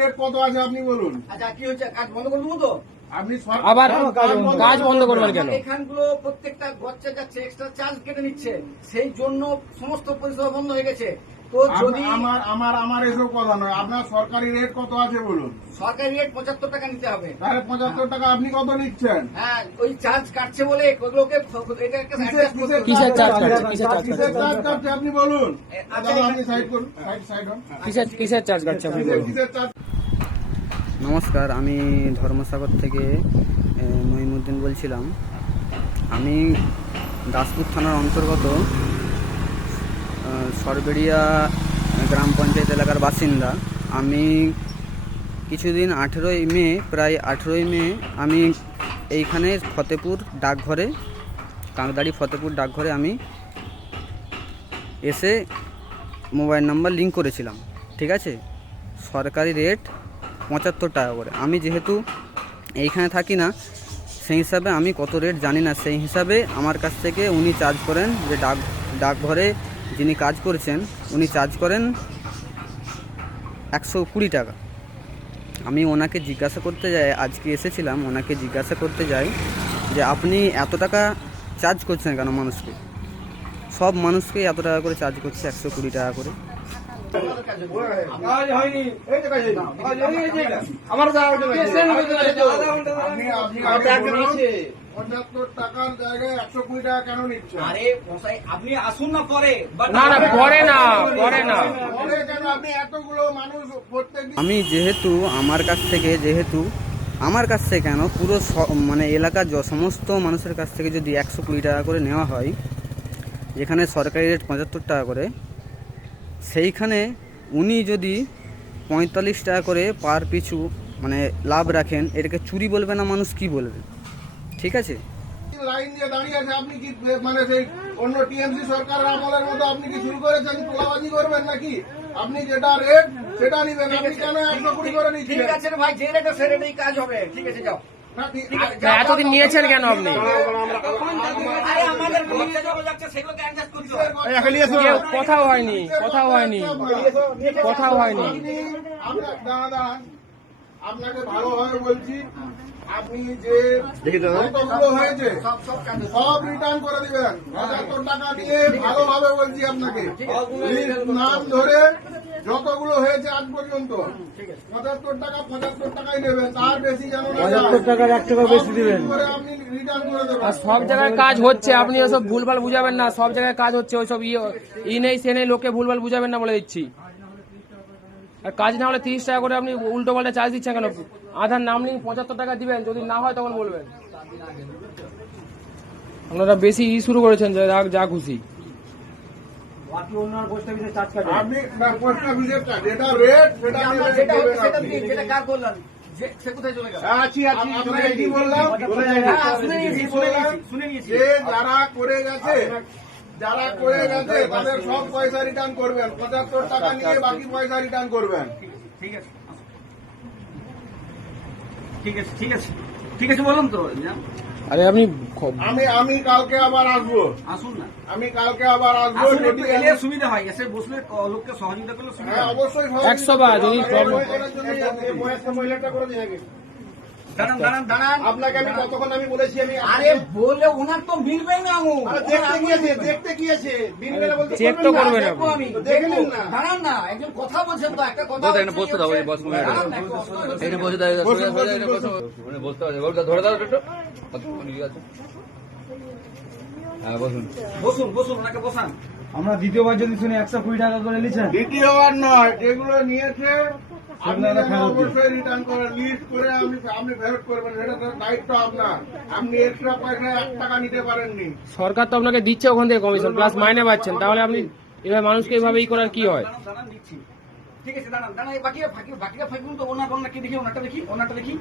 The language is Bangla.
রেট কত আছে আপনি বলুন। আচ্ছা কি হচ্ছে, কাজ বন্ধ করে দেবো তো? আপনি আবার কাজ বন্ধ করবেন কেন? এখানগুলো প্রত্যেকটা গচ্চা যাচ্ছে, এক্সট্রা চার্জ কেটে নিচ্ছে, সেই জন্য সমস্ত পরিষেবা বন্ধ হয়ে গেছে। তো যদি আমার এসব কথা নয়, আপনার সরকারি রেট কত আছে বলুন। সরকারি রেট 75 টাকা নিতে হবে। তাহলে 75 টাকা আপনি কত নিচ্ছেন? হ্যাঁ, ওই চার্জ কাটছে বলে ওগুলোকে এটা একটা কিসের চার্জ কাটছে? কিসের চার্জ কাটছে আপনি বলুন। দাদা আপনি সাইড করুন, সাইড হন। কিসের চার্জ কাটছে আপনি বলুন। কিসের চার্জ? নমস্কার, আমি ধর্মসাগর থেকে মহিমুদ্দিন বলছিলাম। আমি দাসপুর থানার অন্তর্গত সরবেড়িয়া গ্রাম পঞ্চায়েত এলাকার বাসিন্দা। আমি কিছুদিন 18ই মে, প্রায় 18ই মে আমি এইখানে ফতেপুর ডাকঘরে, কাঁকদাড়ি ফতেপুর ডাকঘরে আমি এসে মোবাইল নাম্বার লিঙ্ক করেছিলাম। ঠিক আছে, সরকারি রেট 75 টাকা করে। আমি যেহেতু এইখানে থাকি না, সেই হিসাবে আমি কত রেট জানি না। সেই হিসাবে আমার কাছ থেকে উনি চার্জ করেন, যে ডাকঘরে যিনি কাজ করছেন উনি চার্জ করেন 120 টাকা। আমি ওনাকে জিজ্ঞাসা করতে যাই, আজকে এসেছিলাম, ওনাকে জিজ্ঞাসা করতে যাই যে আপনি এত টাকা চার্জ করছেন কেন মানুষকে? সব মানুষকে এত টাকা করে চার্জ করছে, 120 টাকা করে। টাকার জায়গায় 120 টাকা কেন নিচ্ছেন? আরে মশাই, আপনি আসুন না পরে। না পরে না। কেন আপনি এতগুলো মানুষ প্রত্যেকদিন? আমি যেহেতু আমার কাছ থেকে কেন পুরো মানে এলাকার সমস্ত মানুষের কাছ থেকে যদি 120 টাকা করে নেওয়া হয়, যেখানে সরকারি রেট 75 টাকা করে, সেইখানে উনি যদি 45 টাকা করে পার পিছু মানে লাভ রাখেন, এটাকে চুরি বলবে না, মানুষ কি বলবে? ঠিক আছে, লাইন দিয়ে দাঁড়িয়ে আছে, আপনি কি মানে সেই অন্য টিএমসি সরকারের আমলের মতো আপনি কি শুরু করেছেন তোলাবাজি করবেন নাকি? আপনি যেটা রেট সেটা নিবেন, আপনি কেন 120 করে নিচ্ছেন? ঠিক আছে ভাই, যে রেটে সে রেটেই কাজ হবে। ঠিক আছে, যাও। এতদিন নিয়েছেন কেন আপনি? আরে আমাদের খরচা যখন যাচ্ছে সেগুলোকে অ্যাডজাস্ট করতে হবে। কোথাও হয়নি। দাদা আপনাকে ভালোভাবে বলছি, আপনি যে যতগুলো হয়েছে সব রিটার্ন করে দিবেন। 75 টাকা দিয়ে ভালোভাবে বলছি আপনাকে, নাম ধরে যতগুলো হয়েছে আজ পর্যন্ত 75 টাকাই নেবেন, তার বেশি যেন 75 টাকার 1 টাকা বেশি দিবেন, আপনি রিটার্ন করে দেবেন। আর সব জায়গায় কাজ হচ্ছে, আপনি ওসব ভুলভাল বুঝাবেন না। সব জায়গায় কাজ হচ্ছে, ওইসব ই নেই সে নেই লোকে ভুলভাল বুঝাবেন না বলে দিচ্ছি। আর কাজ না হলে 30 টাকা করে আপনি উল্টো পাল্টা চার্জ দিচ্ছেন কেন? আধার নাম নিয়ে 75 টাকা দিবেন, যদি না হয় তখন বলবেন। আপনারা বেশি শুরু করেছেন, যা খুশি। আপনি পোস্ট অফিসের যেটা রেট সেটা যেটা কার বললেন সে কোথায় চলে গেল? আপনাকে কি বললাম? যে যারা করে গেছে তাদের সব পয়সা রিটার্ন করবেন, 75 টাকা নিয়ে বাকি পয়সা রিটার্ন করবেন। ঠিক আছে বলুন তো। আরে আপনি আমি কালকে আবার আসবো। আসুন না, আমি কালকে আবার আসবো। যদি এলে সুবিধা হয়, এসে বসলে লোককে সহযোগিতা করলে সুবিধা হয়। অবশ্যই 100 বার যদি মহিলাটা করে দিয়ে আগে দাঁড়ান। আপনাকে আমি কতক্ষণ আমি বলেছি, আমি আরে বললে ওনার তো মিলবে না। দেখতে গিয়েছে চেক তো করবেন আপনি। দেখলেন না? দাঁড়ান না, একজন কথা বলছেন তো, একটা কথা বসতে দাও, বস এখানে বসে দাও, বসতে হবে, ধরে দাও একটু। হ্যাঁ বসুন, ওনাকে বসান। আমরা দ্বিতীয়বার যদি শুনি 120 টাকা করে নিচ্ছেন, দ্বিতীয়বার নয়, যেগুলো নিয়েছে অবশ্যই রিটার্ন করে লিস্ট করে আপনি ফেরত করবেন, সেটা দায়িত্ব আপনার। আপনি এক্সট্রা পয়সা 1 টাকা নিতে পারেননি। সরকার তো আপনাকে দিচ্ছে ওখান থেকে কমিশন প্লাস মাইনে পাচ্ছেন, তাহলে আপনি এবার মানুষকে এইভাবে করার কি হয়? দাঁড়ান দিচ্ছি। ঠিক আছে, দাঁড়ান। বাকিরা ফাঁকুন তো। ওনার কি দেখি, ওনারটা দেখি।